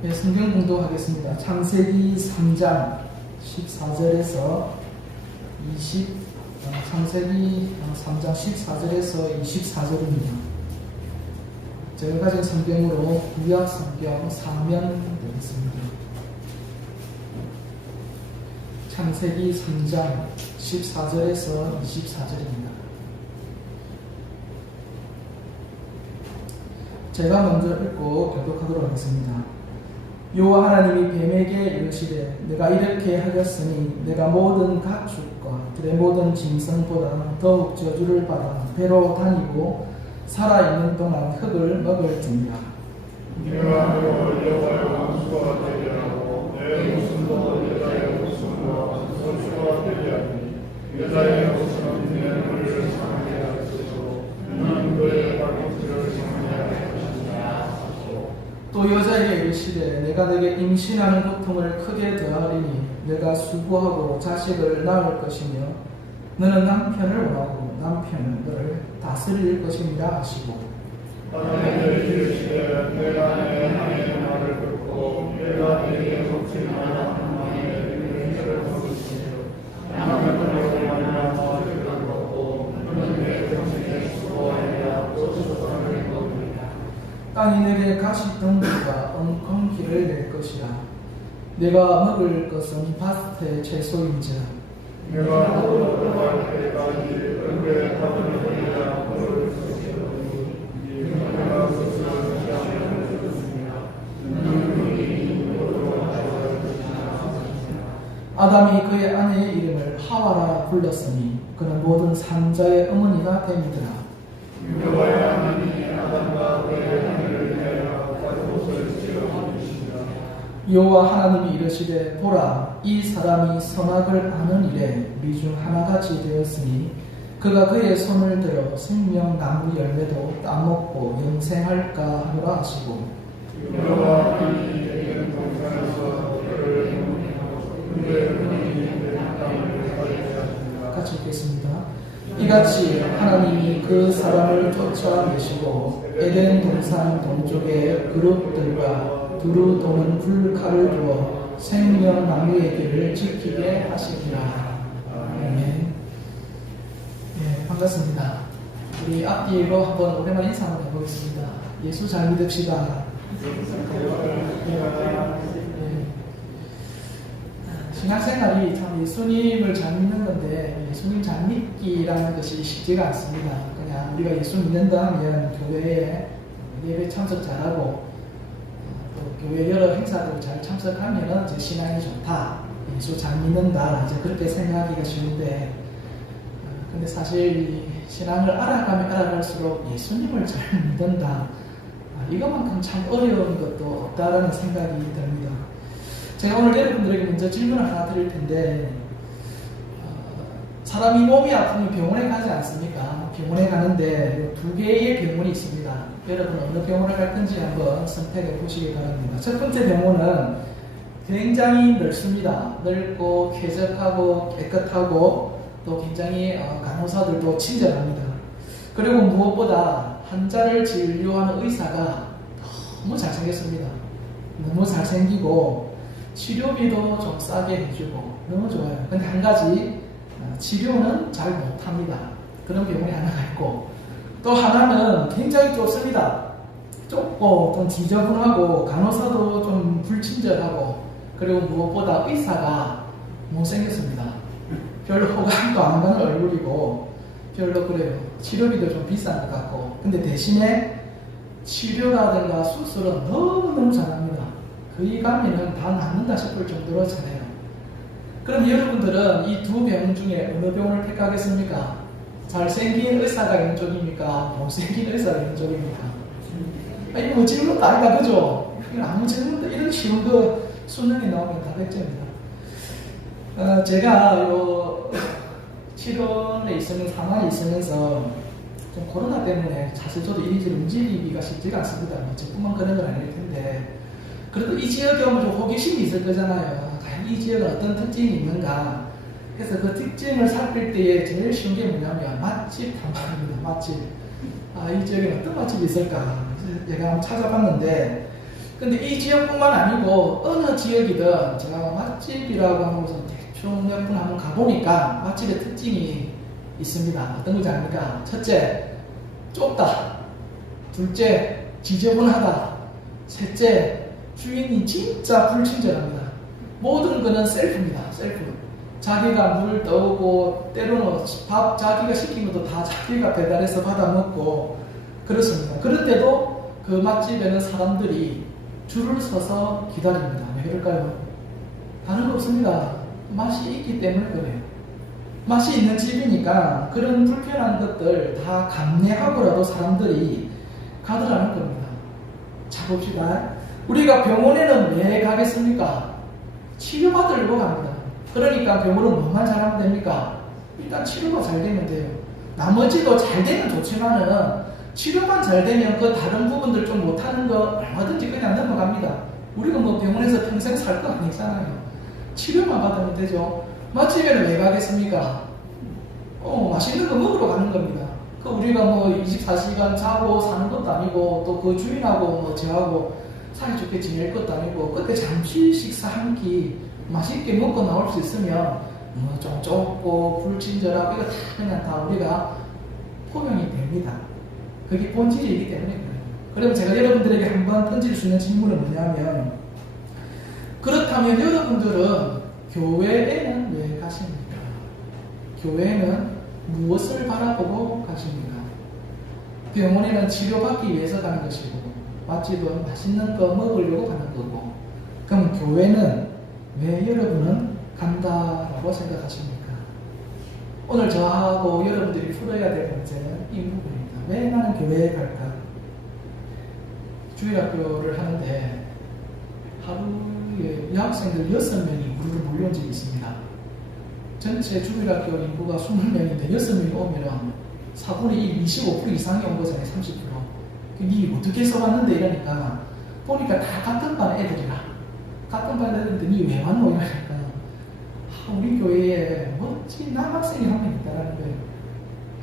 네, 성경 공독하겠습니다. 창세기 3장 14절에서 24절입니다. 제가 가진 성경으로 구약 성경 4면 되겠습니다. 창세기 3장 14절에서 24절입니다. 제가 먼저 읽고 교독하도록 하겠습니다. 여호와 하나님이 뱀에게 이르시되 내가 이렇게 하였으니 내가 모든 가축과 들의 모든 짐승보다 더욱 저주를 받아 배로 다니고 살아있는 동안 흙을 먹을지니라. 내가 너 여호와의 원수가 되게 하고 내 목숨도 여자의 목숨과 원수가 되게 하니 여자의 목숨은 내 물을 상하게 할 것이고 너는 그의 발목들을 상하게 할 것이니라. 또 여자에게 이르시되 내가 내게 임신하는 고통을 크게 더하리니 내가 수고하고 자식을 낳을 것이며 너는 남편을 원하고 남편은 너를 다스릴 것이니라 하시고 하나님의 이르시되 내가 내 하나님의 말을 듣고 내가 내게 속지 말라는 말에 너를 먹으시며 남편으로 말미암아 너를 먹고 너는 내 평생에 수고하여야 고소성을 먹으리라. 땅이 내게 가시덩굴과 엉겅퀴를 낼 것이라. 내가 먹을 것은 밭의 채소인지라. 내가 너로 들어갈 때까지 은혜의 받은 우리가 너를 쓰시오니 내가 스스로 지향을 듣습니다. 너는 너로 하여야 아담이 그의 아내의 이름을 하와라 불렀으니 그는 모든 산자의 어머니가 됨이더라. 여호와의 하나님이 아담과 그의 아내를 위하여 가죽옷을 지어주시니라. 여호와 하나님이 이르시되 보라 이 사람이 선악을 아는 일에 우리 중 하나같이 되었으니 그가 그의 손을 들어 생명나무 열매도 따먹고 영생할까 하노라 하시고 여호와 하나님이 에덴 동산에서 그를 인도하고 그의 하나님이 그 땅을 가게 하시니라. 같이 읽겠습니다. 이같이 하나님이 그 사람을 쫓아내시고 에덴 동산 동쪽에 그룹들과 두루 도는 불칼을 두어 생명나무의 길을 지키게 하시니라. 아멘. 네, 반갑습니다. 우리 앞뒤로 한번 오랜만에 인사 한번 해보겠습니다. 예수 잘 믿읍시다. 신앙생활이 참 예수님을 잘 믿는 건데 예수님 잘 믿기라는 것이 쉽지가 않습니다. 그냥 우리가 예수 믿는다 하면 교회에 예배 참석 잘하고 또 교회 여러 행사들 잘 참석하면 이제 신앙이 좋다, 예수 잘 믿는다, 이제 그렇게 생각하기가 쉬운데 근데 사실 신앙을 알아가면 알아갈수록 예수님을 잘 믿는다, 이것만큼 참 어려운 것도 없다라는 생각이 듭니다. 제가 오늘 여러분들에게 먼저 질문을 하나 드릴 텐데 사람이 몸이 아프면 병원에 가지 않습니까? 병원에 가는데 두 개의 병원이 있습니다. 여러분 어느 병원을 갈 건지 한번 선택해 보시기 바랍니다. 첫 번째 병원은 굉장히 넓습니다. 넓고 쾌적하고 깨끗하고 또 굉장히 간호사들도 친절합니다. 그리고 무엇보다 환자를 진료하는 의사가 너무 잘생겼습니다. 너무 잘생기고 치료비도 좀 싸게 해주고 너무 좋아요. 근데 한 가지 치료는 잘 못합니다. 그런 병원이 하나가 있고 또 하나는 굉장히 좁습니다. 좁고 좀 지저분하고 간호사도 좀 불친절하고 그리고 무엇보다 의사가 못생겼습니다. 별로 호감도 안 가는 얼굴이고 별로 그래요. 치료비도 좀 비싼 것 같고 근데 대신에 치료라든가 수술은 너무너무 잘합니다. 거기 가면은 다 낫는다 싶을 정도로 잘해요. 그럼 여러분들은 이 두 병 중에 어느 병원을 택하겠습니까? 잘생긴 의사가 있는 쪽입니까? 못생긴 의사가 있는 쪽입니까? 이거 뭐 질문도 아니다, 그죠? 아무 질문도 이런 쉬운 거 수능에 나오면 다 100점입니다. 제가 요 치료에 있으면서 상황이 있으면서 좀 코로나 때문에 사실 저도 이리저리 움직이기가 쉽지가 않습니다. 뭐 저뿐만 그런 건 아닐 텐데 그래도 이 지역에 오면 좀 호기심이 있을 거잖아요. 과연 이 지역은 어떤 특징이 있는가. 그래서 그 특징을 살필 때에 제일 쉬운 게 뭐냐면 맛집 탐방입니다. 맛집. 이 지역에 어떤 맛집이 있을까. 제가 한번 찾아봤는데 근데 이 지역뿐만 아니고 어느 지역이든 제가 맛집이라고 하면서 대충 몇 분 한번 가보니까 맛집의 특징이 있습니다. 어떤 건지 압니까? 첫째, 좁다. 둘째, 지저분하다. 셋째, 주인이 진짜 불친절합니다. 모든 거는 셀프입니다. 셀프. 자기가 물 떠오고 때로는 밥 자기가 시킨 것도 다 자기가 배달해서 받아 먹고 그렇습니다. 그런데도 그 맛집에는 사람들이 줄을 서서 기다립니다. 왜 그럴까요? 다른 거 없습니다. 맛이 있기 때문에 그래요. 맛이 있는 집이니까 그런 불편한 것들 다 감내하고라도 사람들이 가더라는 겁니다. 자 봅시다. 우리가 병원에는 왜 가겠습니까? 치료받으려고 갑니다. 그러니까 병원은 뭐만 잘하면 됩니까? 일단 치료가 잘 되면 돼요. 나머지도 잘 되면 좋지만은 치료만 잘 되면 그 다른 부분들 좀 못하는 거 얼마든지 그냥 넘어갑니다. 우리가 뭐 병원에서 평생 살 거 아니잖아요. 치료만 받으면 되죠. 맛집에는 왜 가겠습니까? 맛있는 거 먹으러 가는 겁니다. 그 우리가 뭐 24시간 자고 사는 것도 아니고 또 그 주인하고 뭐 저하고 사이좋게 지낼 것도 아니고 그때 잠시 식사 한 끼 맛있게 먹고 나올 수 있으면 뭐 좀 좁고 불친절하고 이거 다 그냥 다 우리가 포용이 됩니다. 그게 본질이기 때문에 그래요. 그럼 제가 여러분들에게 한번 던질 수 있는 질문은 뭐냐면 그렇다면 여러분들은 교회에는 왜 가십니까? 교회는 무엇을 바라보고 가십니까? 병원에는 치료받기 위해서 가는 것이고 맛집은 맛있는 거 먹으려고 가는 거고 그럼 교회는 왜 여러분은 간다라고 생각하십니까? 오늘 저하고 여러분들이 풀어야 될 문제는 이 부분입니다. 왜 나는 교회에 갈까? 주일학교를 하는데 하루에 여학생들 6명이 우리를 몰려온 적이 있습니다. 전체 주일학교 인구가 20명인데 6명이 오면 4분의 1, 25% 이상이 온 거잖아요. 30%. 니 어떻게 써봤는데 이러니까 보니까 다 같은 반 애들이라. 같은 반 애들인데 니 왜 왔노? 이러니까 우리 교회에 멋진 남학생이 한 명 있다라는 거예요.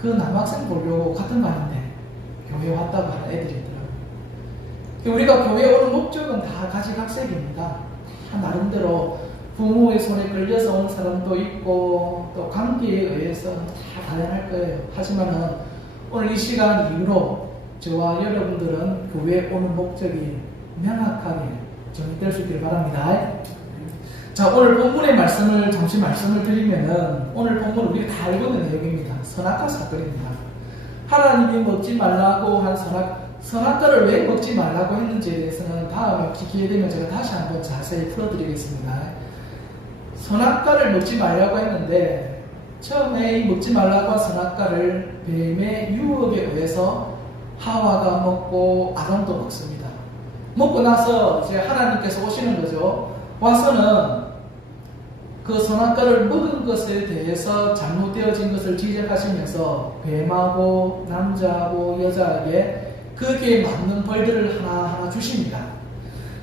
그 남학생 보려고 같은 반인데 교회에 왔다고 하는 애들이 있더라고요. 우리가 교회에 오는 목적은 다 가지각색입니다. 다 나름대로 부모의 손에 끌려서 온 사람도 있고 또 관계에 의해서 다 다양할 거예요. 하지만은 오늘 이 시간 이후로 저와 여러분들은 교회에 오는 목적이 명확하게 정리될 수 있길 바랍니다. 자, 오늘 본문의 말씀을 잠시 말씀을 드리면은 오늘 본문 우리가 다 알고 있는 내용입니다. 선악과 사건입니다. 하나님이 먹지 말라고 한 선악과를 왜 먹지 말라고 했는지에 대해서는 다음에 기회 되면 제가 다시 한번 자세히 풀어드리겠습니다. 선악과를 먹지 말라고 했는데 처음에 이 먹지 말라고 한 선악과를 뱀의 유혹에 의해서 하와가 먹고 아담도 먹습니다. 먹고 나서 이제 하나님께서 오시는 거죠. 와서는 그 선악과를 먹은 것에 대해서 잘못되어진 것을 지적하시면서 뱀하고 남자하고 여자에게 거기에 맞는 벌들을 하나하나 주십니다.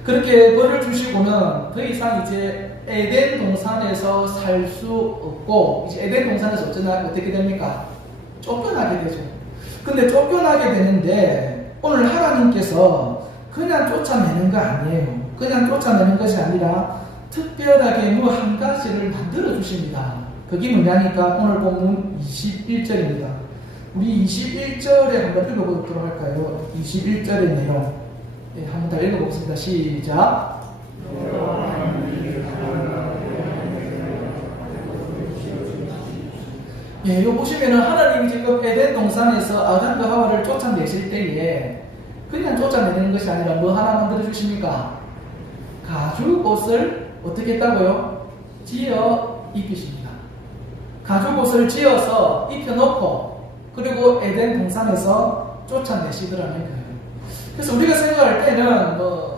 그렇게 벌을 주시고는 더 이상 이제 에덴 동산에서 살 수 없고 이제 에덴 동산에서 어떻게 됩니까? 쫓겨나게 되죠. 근데 쫓겨나게 되는데 오늘 하나님께서 그냥 쫓아내는 거 아니에요. 그냥 쫓아내는 것이 아니라 특별하게 뭐 한 가지를 만들어 주십니다. 그게 뭐냐니까 오늘 본문 21절입니다. 우리 21절에 한번 읽어보도록 할까요? 21절의 내용 한번 다 읽어보겠습니다. 시작. 이거 보시면은 하나님이 지금 에덴 동산에서 아담과 하와를 쫓아내실 때에 그냥 쫓아내는 것이 아니라 뭐 하나 만들어 주십니까? 가죽옷을 어떻게 했다고요? 지어 입히십니다. 가죽옷을 지어서 입혀놓고 그리고 에덴 동산에서 쫓아내시더라는 거예요. 그래서 우리가 생각할 때는 뭐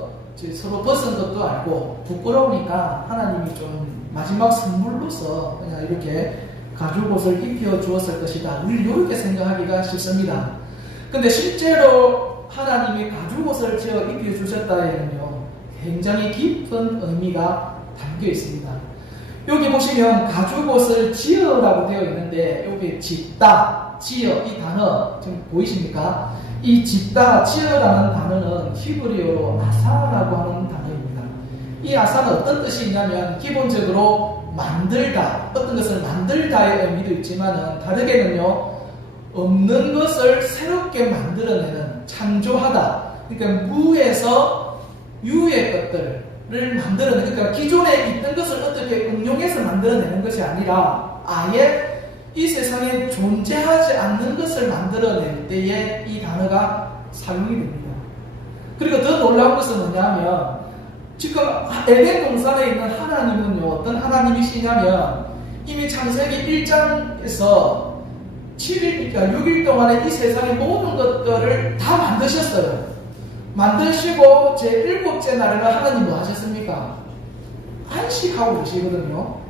서로 벗은 것도 알고 부끄러우니까 하나님이 좀 마지막 선물로서 그냥 이렇게 가죽옷을 입혀 주었을 것이다. 우리 이렇게 생각하기가 쉽습니다. 근데 실제로 하나님이 가죽옷을 지어 입혀 주셨다에는요 굉장히 깊은 의미가 담겨 있습니다. 여기 보시면 가죽옷을 지어라고 되어 있는데 여기 짓다, 지어 이 단어 지금 보이십니까? 이 짓다, 지으라는 단어는 히브리어로 아사라고 하는 단어입니다. 이 아사는 어떤 뜻이 있냐면 기본적으로 만들다, 어떤 것을 만들다의 의미도 있지만 다르게는요, 없는 것을 새롭게 만들어내는, 창조하다. 그러니까 무에서 유의 것들을 만들어내는, 그러니까 기존에 있던 것을 어떻게 응용해서 만들어내는 것이 아니라 아예 이 세상에 존재하지 않는 것을 만들어낼 때에 이 단어가 사용이 됩니다. 그리고 더 놀라운 것은 뭐냐면 지금 에덴 동산에 있는 하나님은요, 어떤 하나님이시냐면 이미 창세기 1장에서 7일, 그러니까 6일 동안에 이 세상의 모든 것들을 다 만드셨어요. 만드시고 제7째 날에는 하나님 뭐 하셨습니까? 안식하고 계시거든요.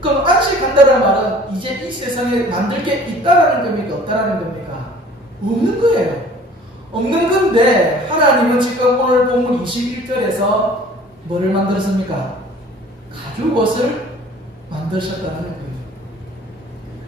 그럼 안식한다는 말은 이제 이 세상에 만들 게 있다라는 겁니까? 없다라는 겁니까? 없는 거예요. 없는 건데 하나님은 지금 오늘 본문 21절에서 뭐를 만들었습니까? 가죽옷을 만드셨다는 거예요.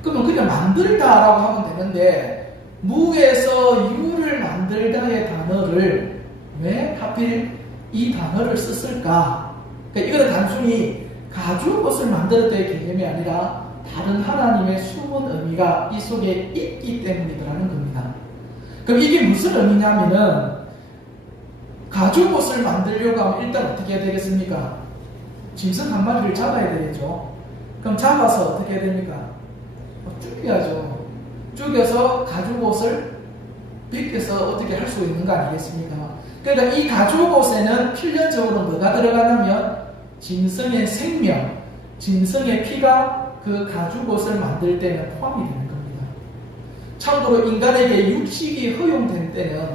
그러면 그냥 만들다라고 하면 되는데 무에서 유를 만들다의 단어를 왜 하필 이 단어를 썼을까? 그러니까 이거는 단순히 가죽옷을 만들었다의 개념이 아니라 다른 하나님의 숨은 의미가 이 속에 있기 때문이라는 겁니다. 그럼 이게 무슨 의미냐면은 가죽옷을 만들려고 하면 일단 어떻게 해야 되겠습니까? 짐승 한 마리를 잡아야 되겠죠. 그럼 잡아서 어떻게 해야 됩니까? 죽여야죠. 죽여서 가죽옷을 벗겨서 어떻게 할 수 있는 거 아니겠습니까? 그러니까 이 가죽옷에는 필연적으로 뭐가 들어가냐면 짐승의 생명, 짐승의 피가 그 가죽옷을 만들 때는 포함이 되는 겁니다. 참고로 인간에게 육식이 허용된 때는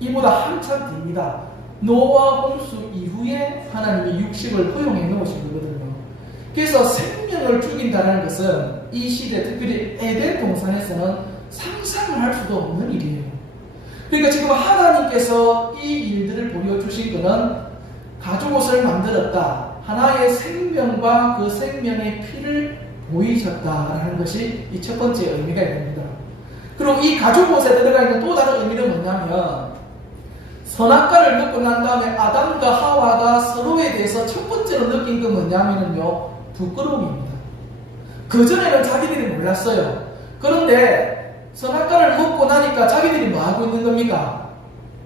이보다 한참 뒤입니다. 노아 홍수 이후에 하나님이 육식을 허용해 놓으신 거거든요. 그래서 생명을 죽인다는 것은 이 시대, 특별히 에덴 동산에서는 상상을 할 수도 없는 일이에요. 그러니까 지금 하나님께서 이 일들을 보여주신 것은 가죽옷을 만들었다. 하나의 생명과 그 생명의 피를 보이셨다라는 것이 이 첫 번째 의미가 됩니다. 그리고 이 가죽옷에 들어가 있는 또 다른 의미는 뭐냐면 선악과를 먹고 난 다음에 아담과 하와가 서로에 대해서 첫 번째로 느낀 건 뭐냐면요, 부끄러움입니다. 그전에는 자기들이 몰랐어요. 그런데 선악과를 먹고 나니까 자기들이 뭐 하고 있는 겁니까?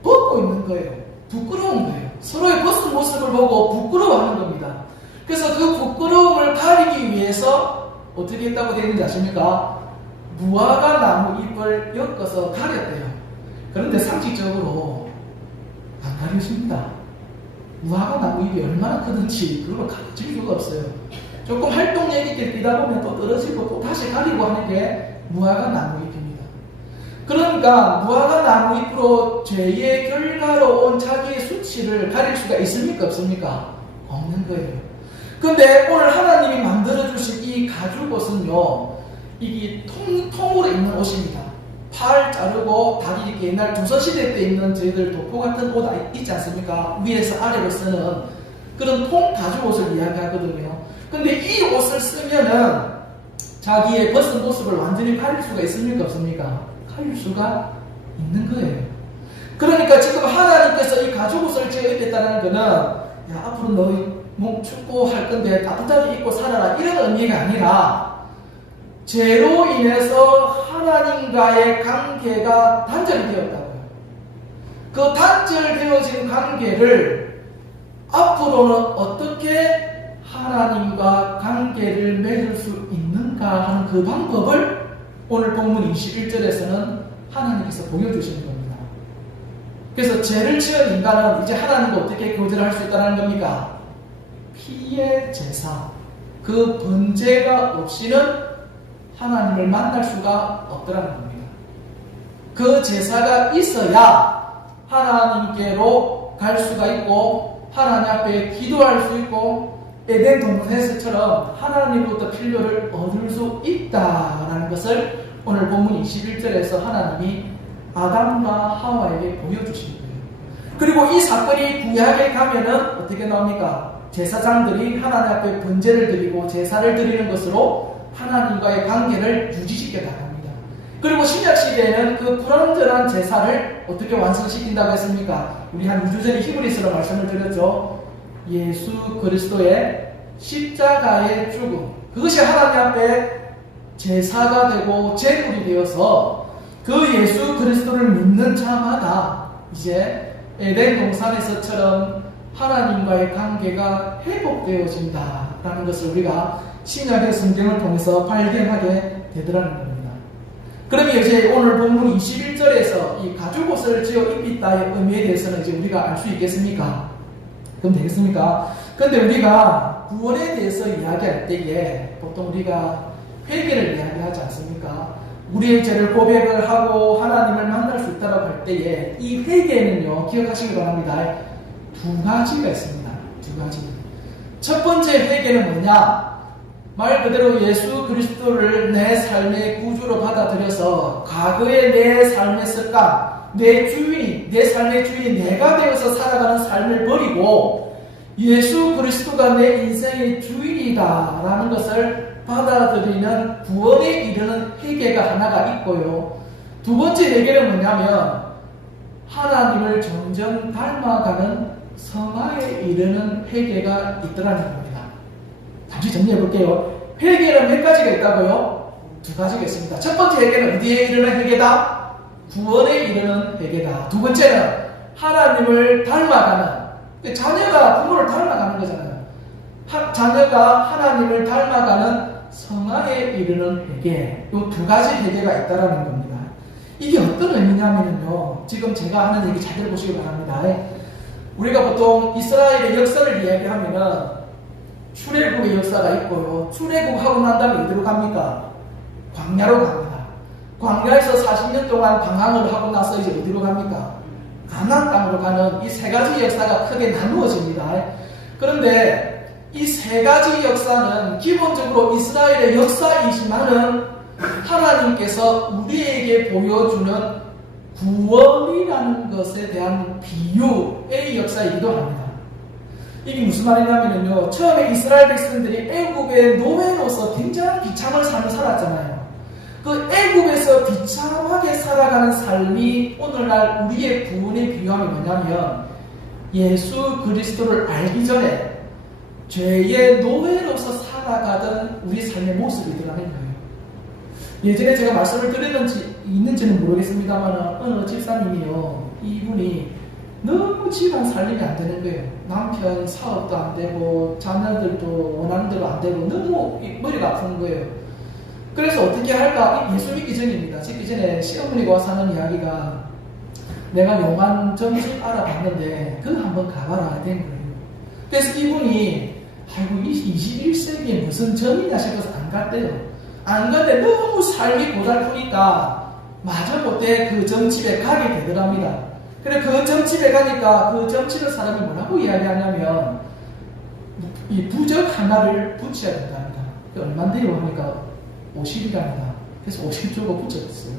벗고 있는 거예요. 부끄러운 거예요. 서로의 벗은 모습을 보고 부끄러워하는 겁니다. 그래서 그 부끄러움을 가리기 위해서 어떻게 했다고 되어 있는지 아십니까? 무화과 나무 잎을 엮어서 가렸대요. 그런데 상식적으로 안 가려집니다. 무화과 나무 잎이 얼마나 크든지 그걸로 가려질 수가 없어요. 조금 활동력 있게 뛰다 보면 또 떨어지고 또 다시 가리고 하는 게 무화과 나무 잎입니다. 그러니까 무화과 나무 잎으로 죄의 결과로 온 자기의 수치를 가릴 수가 있습니까? 없습니까? 없는 거예요. 근데 오늘 하나님이 만들어주신 이 가죽옷은요, 이게 통으로 입는 옷입니다. 팔 자르고 다리 이렇게 옛날 조선시대 때 입는 저희들 도포 같은 옷 있지 않습니까? 위에서 아래로 쓰는 그런 통 가죽옷을 이야기하거든요. 근데 이 옷을 쓰면은 자기의 벗은 모습을 완전히 가릴 수가 있습니까? 없습니까? 가릴 수가 있는 거예요. 그러니까 지금 하나님께서 이 가죽옷을 제가 입겠다는 거는 야, 앞으로 너 몸 춥고 할 건데 따뜻하게 입고 살아라 이런 의미가 아니라 죄로 인해서 하나님과의 관계가 단절이 되었다고요. 그 단절되어진 관계를 앞으로는 어떻게 하나님과 관계를 맺을 수 있는가 하는 그 방법을 오늘 본문 21절에서는 하나님께서 보여주시는 겁니다. 그래서 죄를 지은 인간은 이제 하나님과 어떻게 교제를 할 수 있다는 겁니까? 피의 제사, 그 번제가 없이는 하나님을 만날 수가 없더라는 겁니다. 그 제사가 있어야 하나님께로 갈 수가 있고 하나님 앞에 기도할 수 있고 에덴 동산에서처럼 하나님으로부터 필요를 얻을 수 있다라는 것을 오늘 본문 21절에서 하나님이 아담과 하와에게 보여주신 거예요. 그리고 이 사건이 구약에 가면은 어떻게 나옵니까? 제사장들이 하나님 앞에 번제를 드리고 제사를 드리는 것으로 하나님과의 관계를 유지시켜 나갑니다. 그리고 신약 시대에는 그 불완전한 제사를 어떻게 완성시킨다고 했습니까? 우리 한 2주 전에 히브리서로 말씀을 드렸죠. 예수 그리스도의 십자가의 죽음, 그것이 하나님 앞에 제사가 되고 제물이 되어서 그 예수 그리스도를 믿는 자마다 이제 에덴 동산에서처럼 하나님과의 관계가 회복되어진다라는 것을 우리가 신약의 성경을 통해서 발견하게 되더라는 겁니다. 그러면 이제 오늘 본문 21절에서 이 가죽옷을 지어 입히다의 의미에 대해서는 이제 우리가 알 수 있겠습니까? 그럼 되겠습니까? 근데 우리가 구원에 대해서 이야기할 때에 보통 우리가 회개를 이야기하지 않습니까? 우리의 죄를 고백을 하고 하나님을 만날 수 있다고 할 때에 이 회개는요, 기억하시기 바랍니다. 두 가지가 있습니다. 두 가지. 첫 번째 회개는 뭐냐? 말 그대로 예수 그리스도를 내 삶의 구주로 받아들여서 과거의 내 삶의 습관, 내 삶의 주인이 내가 되어서 살아가는 삶을 버리고 예수 그리스도가 내 인생의 주인이다라는 것을 받아들이는 구원에 이르는 회개가 하나가 있고요. 두 번째 회개는 뭐냐면 하나님을 점점 닮아가는 성화에 이르는 회개가 있더라는 겁니다. 다시 정리해 볼게요. 회개는 몇 가지가 있다고요? 두 가지가 있습니다. 첫 번째 회개는 어디에 이르는 회개다? 구원에 이르는 회개다. 두 번째는 하나님을 닮아가는, 자녀가 부모를 닮아가는 거잖아요. 자녀가 하나님을 닮아가는 성화에 이르는 회개, 이 두 가지 회개가 있다라는 겁니다. 이게 어떤 의미냐면요, 지금 제가 하는 얘기 잘 들어보시기 바랍니다. 우리가 보통 이스라엘의 역사를 이야기하면은 출애굽의 역사가 있고요. 출애굽하고 난 다음에 어디로 갑니까? 광야로 갑니다. 광야에서 40년 동안 방황을 하고 나서 이제 어디로 갑니까? 가나안 땅으로 가는 이 세 가지 역사가 크게 나누어집니다. 그런데 이 세 가지 역사는 기본적으로 이스라엘의 역사이지만은 하나님께서 우리에게 보여주는 구원이라는 것에 대한 비유의 역사이기도 합니다. 이게 무슨 말이냐면요, 처음에 이스라엘 백성들이 애굽의 노예로서 굉장한 비참한 삶을 살았잖아요. 그 애굽에서 비참하게 살아가는 삶이 오늘날 우리의 구원의 비유함이 뭐냐면 예수 그리스도를 알기 전에 죄의 노예로서 살아가던 우리 삶의 모습이더라는 거예요. 예전에 제가 말씀을 드렸는지 있는지는 모르겠습니다만 어느 집사님이요, 이분이 너무 집안 살림이 안 되는 거예요. 남편 사업도 안 되고 자녀들도 원하는 대로 안 되고 너무 머리가 아픈 거예요. 그래서 어떻게 할까? 예수 믿기 전입니다. 믿기 전에 시어머니가 와서 하는 이야기가 내가 용한 점집 알아봤는데 그거 한번 가봐라 된 거예요. 그래서 이분이 아이고 21세기에 무슨 점이냐 싶어서 안 갔대요. 안 갔는데 너무 삶이 고달프니까 마저못해 그 점집에 가게 되더랍니다. 그래 그 점집에 가니까 그 점집의 사람이 뭐라고 이야기하냐면 이 부적 하나를 붙여야 된답니다. 얼마인데요? 하니까 50이랍니다. 그래서 50 주고 붙였어요.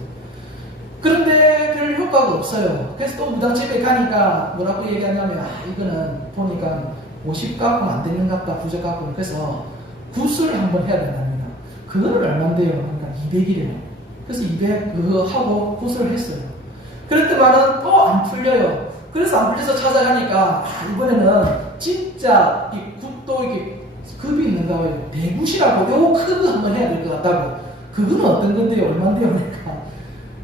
그런데 별 효과가 없어요. 그래서 또 무당집에 가니까 뭐라고 얘기하냐면 이거는 보니까 50 갖고는 안 되는 것 같다, 부적 갖고. 그래서 굿을 한번 해야 된답니다. 그거를 얼마인데요? 그러니까 200이래요. 그래서 200 그거 하고 굿을 했어요. 그랬더니만은 또 안 풀려요. 그래서 안 풀려서 찾아가니까 이번에는 진짜 이 굿도 이게 급이 있는가 봐요. 대굿이라고 요 큰 거 한번 해야 될 것 같다고. 그거는 어떤 건데요? 얼마인데요? 그러니까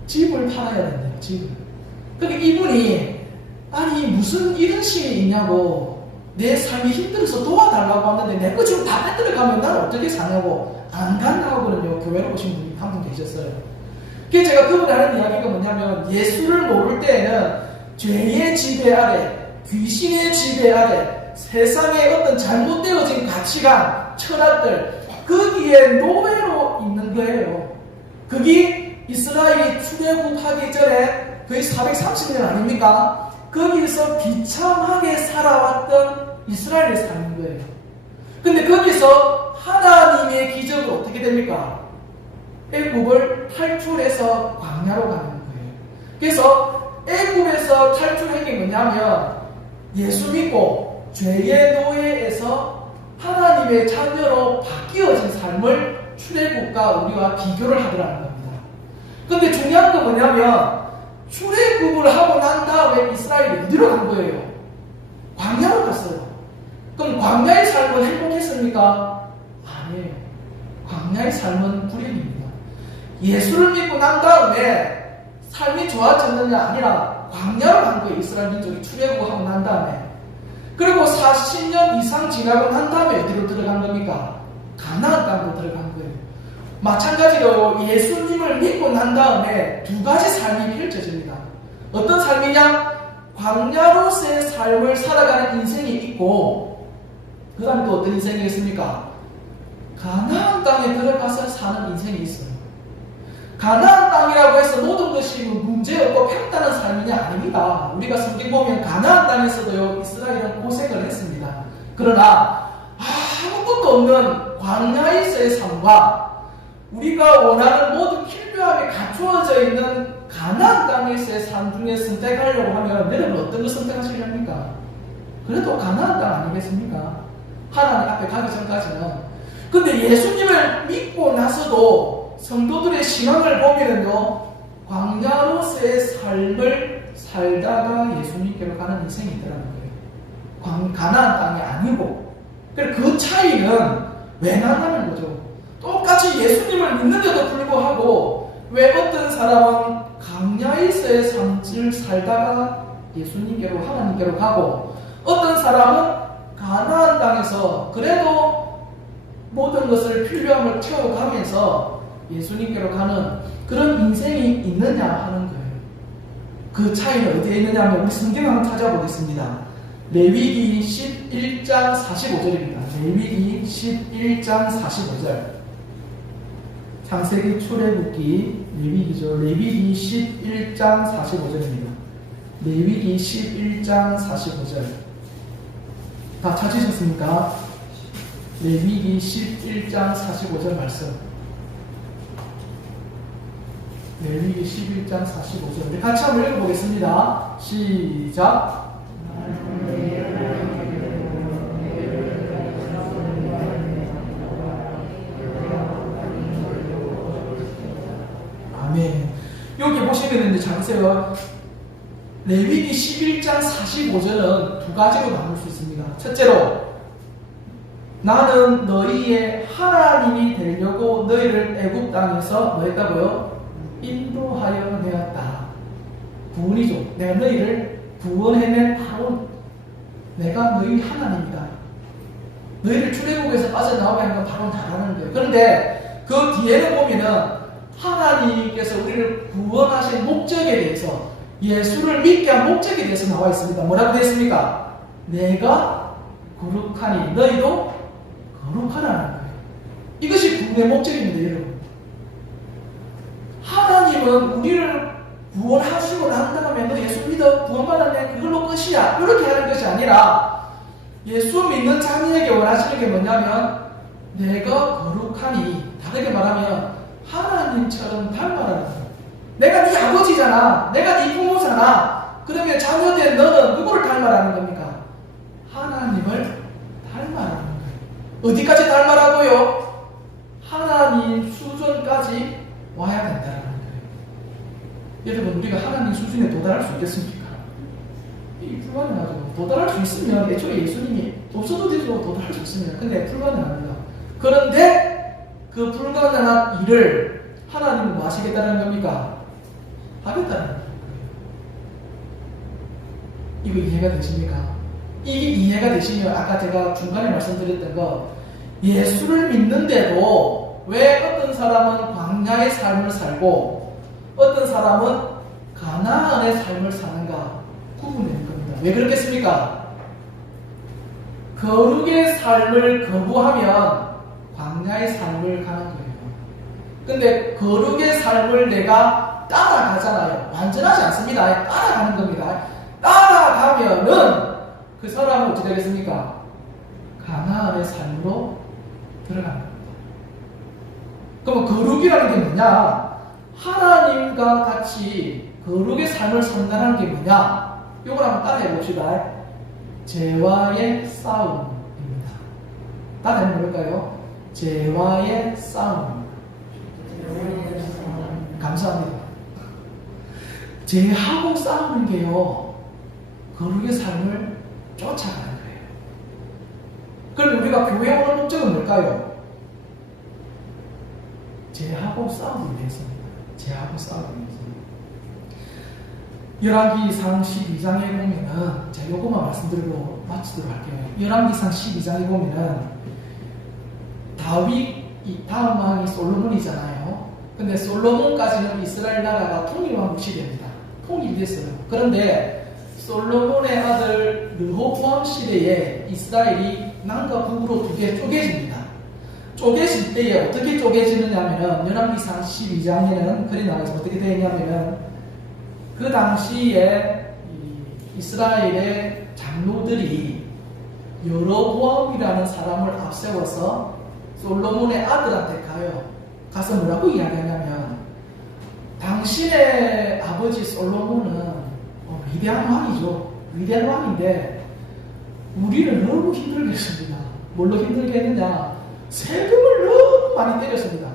집을 팔아야 된대요. 집을. 그러니까 이분이 아니 무슨 이런 신이 있냐고, 내 삶이 힘들어서 도와달라고 하는데 내 거 지금 다 빼들어가면 난 어떻게 사냐고 안 간다고 하거든요. 교회로 오신 분이 한 분 계셨어요. 그래서 제가 그분이 하는 이야기가 뭐냐면 예수를 모를 때에는 죄의 지배 아래, 귀신의 지배 아래, 세상의 어떤 잘못되어진 가치관, 철학들, 거기에 노예로 있는 거예요. 그게 이스라엘이 출애굽하기 전에 거의 430년 아닙니까? 거기서 비참하게 살아왔던 이스라엘의 삶인 거예요. 근데 거기서 하나님의 기적으로 어떻게 됩니까? 애굽을 탈출해서 광야로 가는 거예요. 그래서 애굽에서 탈출한 게 뭐냐면 예수 믿고 죄의 노예에서 하나님의 자녀로 바뀌어진 삶을 출애굽과 우리와 비교를 하더라는 겁니다. 근데 중요한 건 뭐냐면 출애굽을 하고 난 다음에 이스라엘이 어디로 간 거예요? 광야로 갔어요. 그럼 광야의 삶은 행복했습니까? 아니에요. 광야의 삶은 불행입니다. 예수를 믿고 난 다음에 삶이 좋아졌느냐 아니라 광야로 간 거예요. 이스라엘 민족이 출애굽하고 난 다음에. 그리고 40년 이상 지나고 난 다음에 어디로 들어간 겁니까? 가나안 땅으로 들어간 거예요. 마찬가지로 예수님을 믿고 난 다음에 두 가지 삶이 펼쳐집니다. 어떤 삶이냐? 광야로서의 삶을 살아가는 인생이 있고, 그 다음에 또 어떤 인생이 있습니까? 가나안 땅에 들어가서 사는 인생이 있어요. 가나안 땅이라고 해서 모든 것이 문제없고 평탄한 삶이냐? 아닙니다. 우리가 성경 보면 가나안 땅에서도요, 이스라엘은 고생을 했습니다. 그러나 아무것도 없는 광야에서의 삶과 우리가 원하는 모든 필요함이 갖추어져 있는 가나안 땅에서의 삶 중에 선택하려고 하면 여러분 어떤 걸 선택하시렵니까? 그래도 가나안 땅 아니겠습니까? 하나님 앞에 가기 전까지는. 근데 예수님을 믿고 나서도 성도들의 신앙을 보면은요, 광야로서의 삶을 살다가 예수님께로 가는 인생이 있더라는 거예요. 가나안 땅이 아니고. 그 차이는 왜 나냐는 거죠. 똑같이 예수님을 믿는데도 불구하고 왜 어떤 사람은 광야에서의 삶을 살다가 예수님께로 하나님께로 가고 어떤 사람은 가나안 땅에서 그래도 모든 것을 필요함을 채워가면서 예수님께로 가는 그런 인생이 있느냐 하는 거예요. 그 차이는 어디에 있느냐 하면 우리 성경 한번 찾아보겠습니다. 레위기 11장 45절입니다. 레위기 11장 45절. 창세기 출애굽기 레위기죠. 레위기 11장 45절입니다. 레위기 11장 45절. 다 찾으셨습니까? 레위기 11장 45절 말씀. 레위기 11장 45절. 우리 같이 한번 읽어보겠습니다. 시작. 아멘. 여기 보시면 이제 장세가 레위기 11장 45절은 두 가지로 나눌 수 있습니다. 첫째로, 나는 너희의 하나님이 되려고 너희를 애굽 땅에서 뭐 했다고요? 인도하여 내었다. 구원이죠. 내가 너희를 구원해낸 바로 내가 너희 하나님이다. 너희를 출애굽에서 빠져나오게 하는 건 바로 나라는 거예요. 그런데 그 뒤에는 보면은 하나님께서 우리를 구원하신 목적에 대해서, 예수를 믿게 한 목적에 대해서 나와 있습니다. 뭐라고 되어 있습니까? 내가 거룩하니 너희도 거룩하라는 거예요. 이것이 구원의 목적입니다, 여러분. 하나님은 우리를 구원하시고 난 다음에 너 예수 믿어 구원받았네 그걸로 끝이야 이렇게 하는 것이 아니라, 예수 믿는 자녀에게 원하시는 게 뭐냐면 내가 거룩하니, 다르게 말하면 하나님처럼 닮아라는 거예요. 내가 네 아버지잖아, 내가 네 부모잖아. 그러면 자녀된 너는 누구를 닮아라는 겁니까? 하나님을 닮아라는 거예요. 어디까지 닮아라고요? 하나님 수준까지 와야 된다는 거예요. 여러분, 우리가 하나님 수준에 도달할 수 있겠습니까? 이 불가능하죠. 도달할 수 있으면 애초에 예수님이 없어도 되죠. 도달할 수 있습니다. 근데 불가능합니다. 그런데 그 불가능한 일을 하나님은 뭐 하시겠다는 겁니까? 하겠다는 거예요. 이거 이해가 되십니까? 이게 이해가 되시면 아까 제가 중간에 말씀드렸던 거, 예수를 믿는데도 왜 어떤 사람은 광야의 삶을 살고 어떤 사람은 가나안의 삶을 사는가 구분되는 겁니다. 왜 그렇겠습니까? 거룩의 삶을 거부하면 광야의 삶을 가는 거예요. 근데 거룩의 삶을 내가 따라가잖아요. 완전하지 않습니다. 따라가는 겁니다. 따라가면은 그 사람은 어떻게 되겠습니까? 가나안의 삶으로 들어가는 겁니다. 그럼 거룩이라는 게 뭐냐? 하나님과 같이 거룩의 삶을 산다는 게 뭐냐? 이걸 한번 따라해 봅시다. 죄와의 싸움입니다. 따라해 볼까요? 죄와의 싸움. 감사합니다. 제하고 싸우는 게요, 거룩의 삶을 쫓아가는 거예요. 그럼 우리가 교회 오는 목적은 뭘까요? 제하고 싸우기 위해서입니다. 제하고 싸우기 위해서. 열왕기상 12장에 보면은, 제가 요것만 말씀드리고 마치도록 할게요. 열왕기상 12장에 보면은 다윗, 다음 왕이 솔로몬이잖아요. 근데 솔로몬까지는 이스라엘 나라가 통일왕국 시대입니다. 통일됐어요. 그런데 솔로몬의 아들 르호보암 시대에 이스라엘이 남과 북으로 두 개 쪼개집니다. 쪼개질 때에 어떻게 쪼개지느냐면은, 열왕기상 12장에는 그리 나와서 어떻게 되어 있냐면은, 그 당시에 이스라엘의 장로들이 여로보암이라는 사람을 앞세워서 솔로몬의 아들한테 가서 뭐라고 이야기하냐면, 당신의 아버지 솔로몬은 위대한 왕이죠. 위대한 왕인데 우리를 너무 힘들게 했습니다. 뭘로 힘들게 했느냐? 세금을 너무 많이 때렸습니다.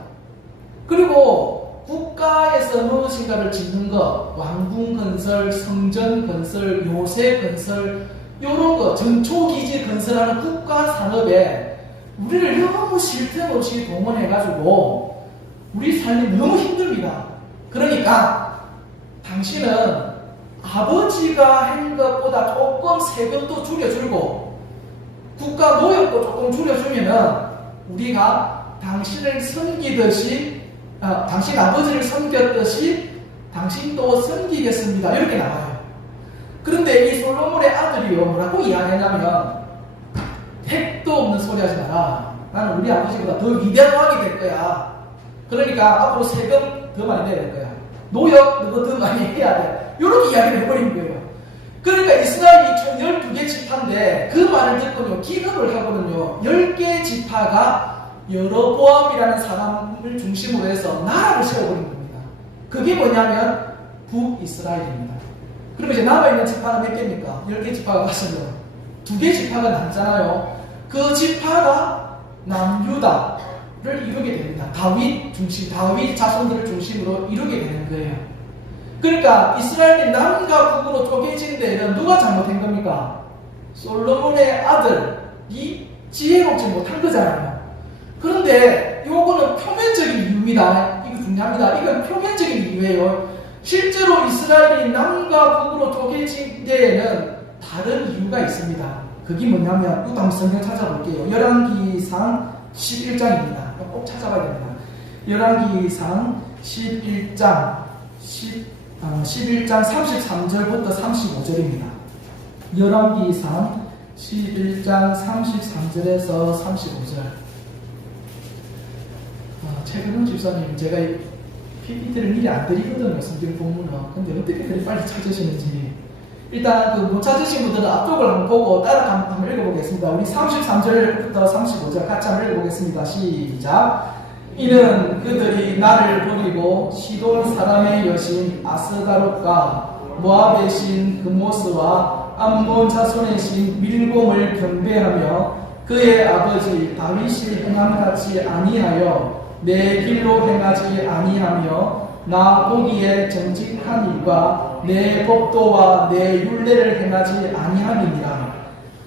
그리고 국가에서 무엇인가를 짓는 것, 왕궁 건설, 성전 건설, 요새 건설, 이런 거, 전초기지 건설하는 국가 산업에 우리를 너무 쉴 틈 없이 동원해가지고 우리 삶이 너무 힘듭니다. 그러니까 당신은 아버지가 한 것보다 조금 세금도 줄여주고 국가 노역도 조금 줄여주면은 우리가 당신을 섬기듯이, 당신 아버지를 섬겼듯이 당신도 섬기겠습니다. 이렇게 나와요. 그런데 이 솔로몬의 아들이요, 뭐라고 이야기하냐면, 택도 없는 소리 하지 마라. 나는 우리 아버지보다 더 위대한 왕이 될 거야. 그러니까 앞으로 세금 더 많이 내야 될 거야. 노역 너도 더 많이 해야 돼. 이렇게 이야기를 해버린 거예요. 그러니까 이스라엘이 총 12개 지파인데 그 말을 듣고요, 기겁을 하거든요. 10개 지파가 여로보암이라는 사람을 중심으로 해서 나라를 세워버린 겁니다. 그게 뭐냐면 북이스라엘입니다. 그럼 이제 남아있는 지파는 몇 개입니까? 10개 지파가 갔어요. 2개 지파가 남잖아요. 그 지파가 남유다를 이루게 됩니다. 다윗 자손들을 중심으로 이루게 되는 거예요. 그러니까 이스라엘이 남과 북으로 쪼개진 데는 누가 잘못한 겁니까? 솔로몬의 아들이 지혜롭지 못한 거잖아요. 그런데 요거는 표면적인 이유입니다. 이거 중요합니다. 이건 표면적인 이유예요. 실제로 이스라엘이 남과 북으로 쪼개진 데에는 다른 이유가 있습니다. 그게 뭐냐면, 이것도 한번 성경 찾아볼게요. 열왕기상 11장입니다. 꼭 찾아봐야 됩니다. 열왕기상 11장 33절부터 35절입니다. 열왕기상 11장 33절에서 35절. 최근은 집사님, 제가 PPT를 미리 안 드리거든요, 성경 본문은. 근데 어떻게 그리 빨리 찾으시는지. 일단 못 찾으신 분들은 앞쪽을 한번 보고 따라 한번 읽어보겠습니다. 우리 33절부터 35절 같이 한번 읽어보겠습니다. 시작. 이는 그들이 나를 버리고 시돈 사람의 여신 아스다롯과 모압의 신 그모스와 암몬 자손의 신 밀곰을 경배하며 그의 아버지 다윗이 행함같이 아니하여 내 길로 행하지 아니하며 나 보기에 정직한 일과 내 법도와 내 율례를 행하지 아니함이니라.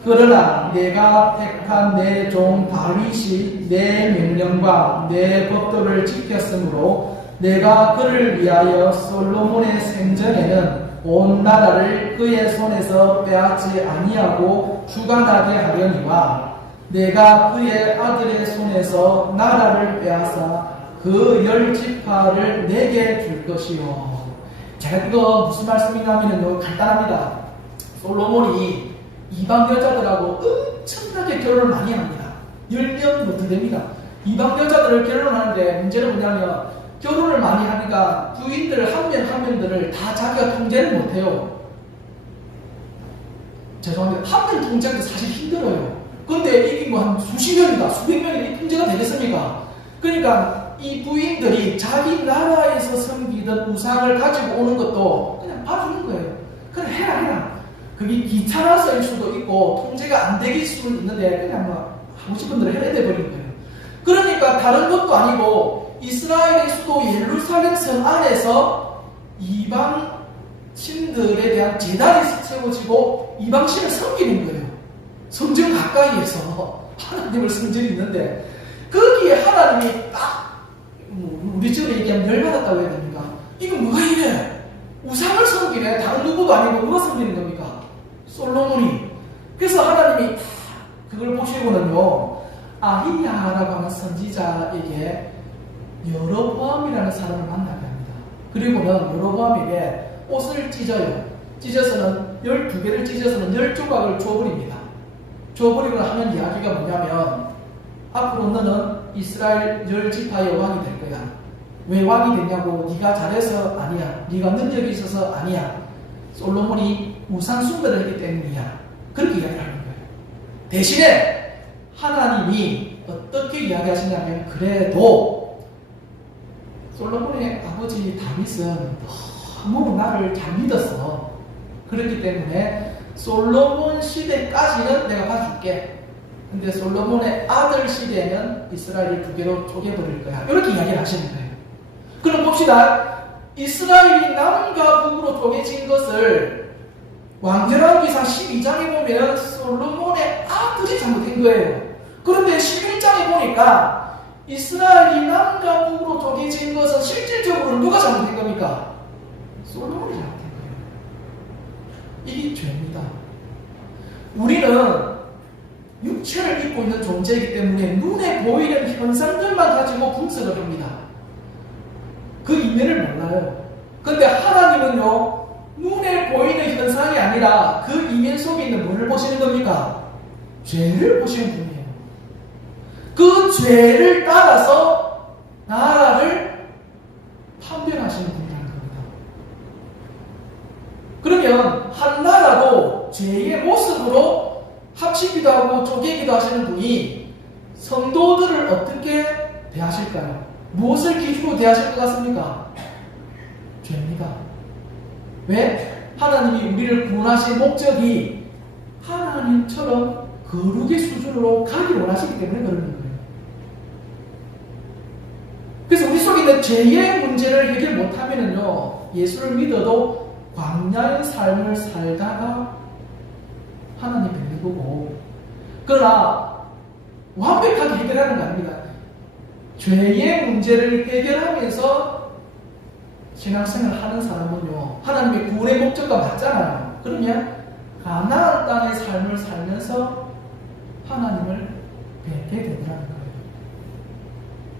그러나 내가 택한 내 종 다윗이 내 명령과 내 법도를 지켰으므로 내가 그를 위하여 솔로몬의 생전에는 온 나라를 그의 손에서 빼앗지 아니하고 주관하게 하려니와 내가 그의 아들의 손에서 나라를 빼앗아 그 10지파를 내게 줄 것이요. 제가 그거 무슨 말씀이냐면요, 간단합니다. 솔로몬이 이방 여자들하고 엄청나게 결혼을 많이 합니다. 10명부터 됩니다. 이방 여자들을 결혼하는데 문제는 뭐냐면, 결혼을 많이 하니까 부인들 한 명 한 명들을 다 자기가 통제를 못해요. 죄송합니다. 한 명 통제도 사실 힘들어요. 근데 이게 뭐 한 수십 명이다, 수백 명이 통제가 되겠습니까? 그러니까 이 부인들이 자기 나라에서 섬기던 우상을 가지고 오는 것도 그냥 봐주는 거예요. 그냥 해라. 그게 귀찮아서일 수도 있고 통제가 안 되길 수도 있는데 그냥 뭐 하고 싶은 대로 해야 돼버리는 거예요. 그러니까 다른 것도 아니고 이스라엘의 수도 예루살렘 성 안에서 이방 신들에 대한 제단이 세워지고 이방신을 섬기는 거예요. 성전 가까이에서 하나님을 성전이 있는데 거기에 하나님이 딱 우리 집에 얘기하면 열받았다고 해야 됩니까? 이거 뭐가 이래? 우상을 섬기네. 다른 누구도 아니고 누가 섬기는 겁니까? 솔로몬이. 그래서 하나님이 그걸 보시고는요, 아히야라고 하는 선지자에게 여로보암이라는 사람을 만나게 합니다. 그리고는 여로보암에게 옷을 찢어요. 찢어서는 12개를 찢어서는 10조각을 줘버립니다. 줘버리고 하는 이야기가 뭐냐면, 앞으로 너는 이스라엘 10지파의 왕이 될 거야. 왜 왕이 됐냐고? 네가 잘해서 아니야. 네가 능력이 있어서 아니야. 솔로몬이 우상 숭배를 했기 때문이야. 그렇게 이야기를 하는 거예요. 대신에 하나님이 어떻게 이야기하시냐면, 그래도 솔로몬의 아버지 다윗은 너무 나를 잘 믿었어. 그렇기 때문에 솔로몬 시대까지는 내가 봐줄게. 근데 솔로몬의 아들 시대는 이스라엘을 2개로 쪼개버릴 거야. 이렇게 이야기를 하시는 거예요. 그럼 봅시다. 이스라엘이 남과 북으로 쪼개진 것을 왕정왕기상 12장에 보면 솔로몬의 아들이 잘못한 거예요. 그런데 11장에 보니까 이스라엘이 남과 북으로 쪼개진 것은 실질적으로 누가 잘못한 겁니까? 솔로몬이 잘못한 거예요. 이게 죄입니다. 우리는 육체를 입고 있는 존재이기 때문에 눈에 보이는 현상들만 가지고 분석을 합니다. 그 이면을 몰라요. 그런데 하나님은요, 눈에 보이는 현상이 아니라 그 이면 속에 있는 뭐를 보시는 겁니까? 죄를 보시는 분이에요. 그 죄를 따라서 나라를 판별하시는 분이라는 겁니다. 그러면 한 나라도 죄의 모습으로 합치기도 하고 쪼개기도 하시는 분이 성도들을 어떻게 대하실까요? 무엇을 기준으로 대하실 것 같습니까? 죄입니다. 왜? 하나님이 우리를 구원하신 목적이 하나님처럼 거룩의 수준으로 가기를 원하시기 때문에 그러는 거예요. 그래서 우리 속에 있는 죄의 문제를 해결 못하면요, 예수를 믿어도 광야의 삶을 살다가 하나님 뵙는 거고, 그러나 완벽하게 해결하는 거 아닙니다. 죄의 문제를 해결하면서 신앙생활을 하는 사람은요, 하나님의 구원의 목적과 맞잖아요. 그러면 가나안 땅의 삶을 살면서 하나님을 뵙게 되더라는 거예요.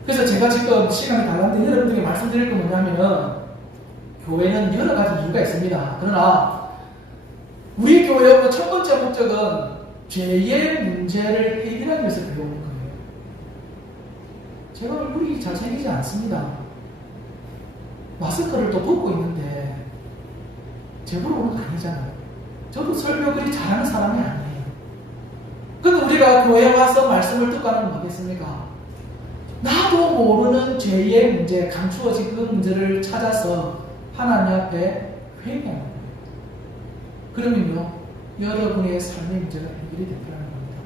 그래서 제가 지금 시간이 달랐는데 여러분들에게 말씀드릴 건 뭐냐면, 교회는 여러 가지 이유가 있습니다. 그러나 우리 교회의 첫 번째 목적은 죄의 문제를 해결하기 위해서 배우는 거예요. 제가 얼굴이 잘생기지 않습니다. 마스크를 또 벗고 있는데 제 보러 오는 거 아니잖아요. 저도 설교 그리 잘하는 사람이 아니에요. 근데 우리가 교회에 와서 말씀을 듣고 하는 건 뭐겠습니까? 나도 모르는 죄의 문제, 감추어진 그 문제를 찾아서 하나님 앞에 회개하는 거예요. 그러면요, 여러분의 삶의 문제가 해결이 된다는 겁니다.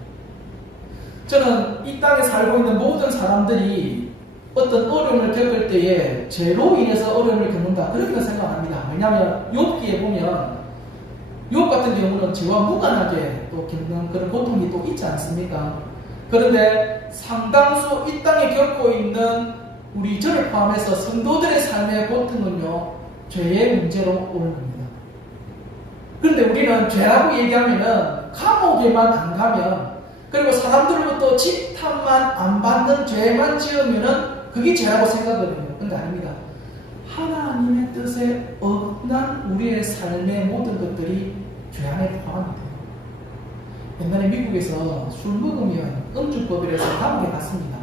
저는 이 땅에 살고 있는 모든 사람들이 어떤 어려움을 겪을 때에 죄로 인해서 어려움을 겪는다, 그렇게 생각합니다. 왜냐하면 욥기에 보면 욥 같은 경우는 죄와 무관하게 또 겪는 그런 고통이 또 있지 않습니까? 그런데 상당수 이 땅에 겪고 있는 우리 저를 포함해서 성도들의 삶의 고통은요, 죄의 문제로 오는 겁니다. 그런데 우리는 죄라고 얘기하면은 감옥에만 안 가면, 그리고 사람들로부터 질타만 안 받는 죄만 지으면은 그게 죄라고 생각하거든요. 그런데 아닙니다. 하나님의 뜻에 어긋난 우리의 삶의 모든 것들이 죄 안에 포함이 돼요. 옛날에 미국에서 술 먹으면 음주법이라서 감옥에 갔습니다.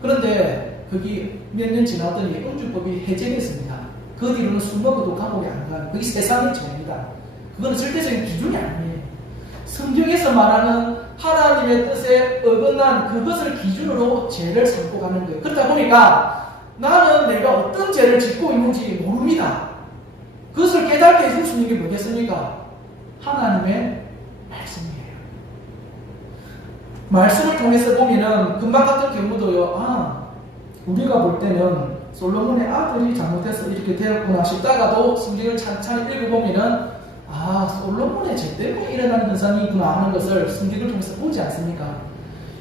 그런데 거기 몇 년 지나더니 음주법이 해제됐습니다. 그 뒤로는 술 먹어도 감옥에 안 가요. 그게 세상의 죄입니다. 그건 절대적인 기준이 아니에요. 성경에서 말하는 하나님의 뜻에 어긋난 그것을 기준으로 죄를 삼고 가는 거예요. 그러다 보니까 나는 내가 어떤 죄를 짓고 있는지 모릅니다. 그것을 깨닫게 해줄 수 있는 게 뭐겠습니까? 하나님의 말씀이에요. 말씀을 통해서 보면은 금방 같은 경우도요, 우리가 볼 때는 솔로몬의 아들이 잘못해서 이렇게 되었구나 싶다가도 성경을 찬찬히 읽어보면은 솔로몬의 죄 때문에 일어나는 현상이구나 하는 것을 성경을 통해서 보지 않습니까?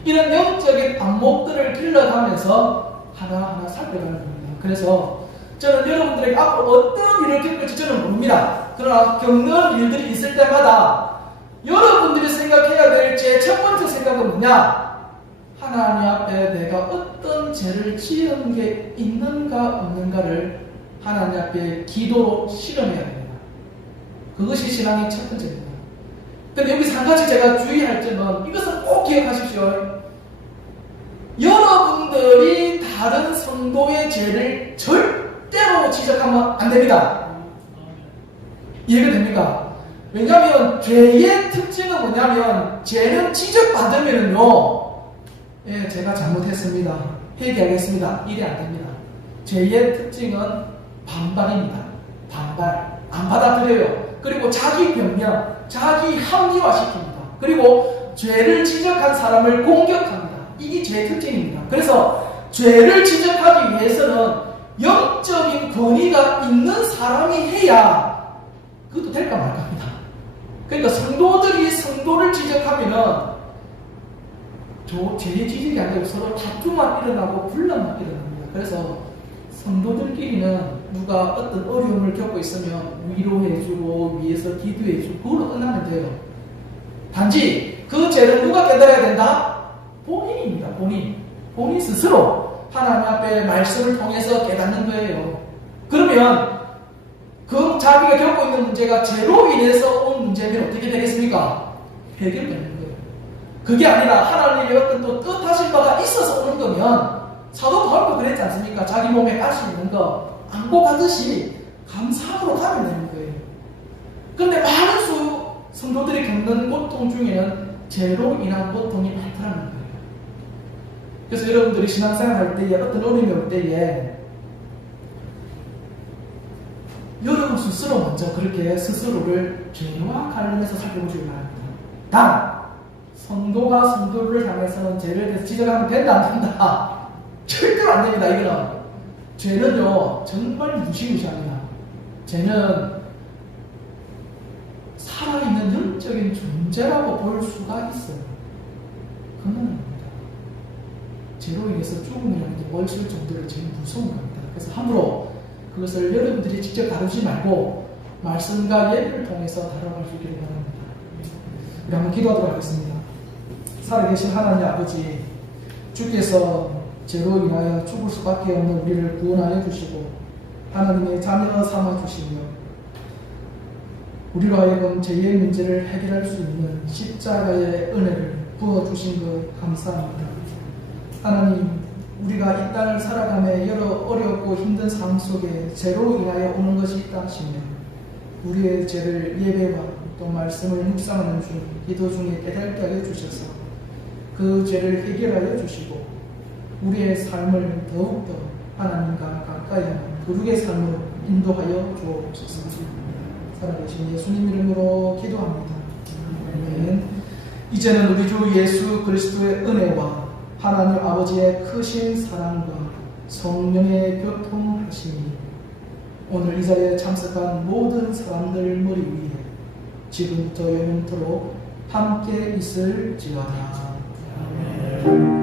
이런 영적인 안목들을 길러가면서 하나하나 살펴가는 겁니다. 그래서 저는 여러분들에게 앞으로 어떤 일을 겪을지 저는 모릅니다. 그러나 겪는 일들이 있을 때마다 여러분들이 생각해야 될 제 첫 번째 생각은 뭐냐? 하나님 앞에 내가 어떤 죄를 지은 게 있는가 없는가를 하나님 앞에 기도로 실험해야 됩니다. 그것이 신앙의 첫 번째입니다. 근데 여기서 한 가지 제가 주의할 점은 이것은 꼭 기억하십시오. 여러분들이 다른 성도의 죄를 절대로 지적하면 안 됩니다. 이해가 됩니까? 왜냐하면 죄의 특징은 뭐냐면 죄는 지적받으면요, 제가 잘못했습니다, 회개하겠습니다, 이래 안 됩니다. 죄의 특징은 반발입니다. 반발, 안 받아들여요. 그리고 자기 변명, 자기 합리화시킵니다. 그리고 죄를 지적한 사람을 공격합니다. 이게 죄의 특징입니다. 그래서 죄를 지적하기 위해서는 영적인 권위가 있는 사람이 해야 그것도 될까 말까입니다. 그러니까 성도들이 성도를 지적하면은 죄의 지적이 안 되고 서로 다툼만 일어나고 분란만 일어납니다. 그래서 성도들끼리는 누가 어떤 어려움을 겪고 있으면 위로해주고 위에서 기도해주고 그걸로 끝나면 돼요. 단지 그 죄를 누가 깨달아야 된다? 본인입니다. 본인 스스로 하나님 앞에 말씀을 통해서 깨닫는 거예요. 그러면 그 자기가 겪고 있는 문제가 죄로 인해서 온 문제면 어떻게 되겠습니까? 해결되는 거예요. 그게 아니라 하나님의 어떤 또 뜻하신 바가 있어서 오는 거면 사도 바울도 그랬지 않습니까? 자기 몸에 가시 있는 거 안고가듯이 감사함으로 가면 되는 거예요. 그런데 많은 성도들이 겪는 고통 중에는 죄로 인한 고통이 많다는 거예요. 그래서 여러분들이 신앙생활 할 때에 어떤 어려움이 올 때에 여러분 스스로 먼저 그렇게 스스로를 죄와 관련해서 살펴보시기 바랍니다. 단, 성도가 성도를 향해서는 죄를 대해서 지적하면 된다 안 된다? 절대로 안 됩니다. 이거는 죄는요 정말 무시무시합니다. 죄는 살아있는 영적인 존재라고 볼 수가 있어요. 그건 죄로 인해서 죽음이라는 게 멀실 정도로 제일 무서운 겁니다. 그래서 함부로 그것을 여러분들이 직접 다루지 말고 말씀과 예를 통해서 다뤄갈 수 있기를 바랍니다. 우리 한번 기도하도록 하겠습니다. 살아계신 하나님 아버지, 주께서 죄로 인하여 죽을 수밖에 없는 우리를 구원하여 주시고 하나님의 자녀 삼아 주시며 우리로 하여금 죄의 문제를 해결할 수 있는 십자가의 은혜를 부어주신 것 감사합니다. 하나님, 우리가 이 땅을 살아가며 여러 어렵고 힘든 삶 속에 죄로 인하여 오는 것이 있다 하시면 우리의 죄를 예배와 또 말씀을 묵상하는 중 기도 중에 깨닫게 하여 주셔서 그 죄를 해결하여 주시고 우리의 삶을 더욱더 하나님과 가까이 하는 거룩의 삶으로 인도하여 주옵소서. 살아계신 예수님 이름으로 기도합니다. 아멘. 이제는 우리 주 예수 그리스도의 은혜와 하나님 아버지의 크신 사랑과 성령의 교통하심이 오늘 이 자리에 참석한 모든 사람들 머리 위에 지금부터 영원토록 함께 있을지어다. 아멘.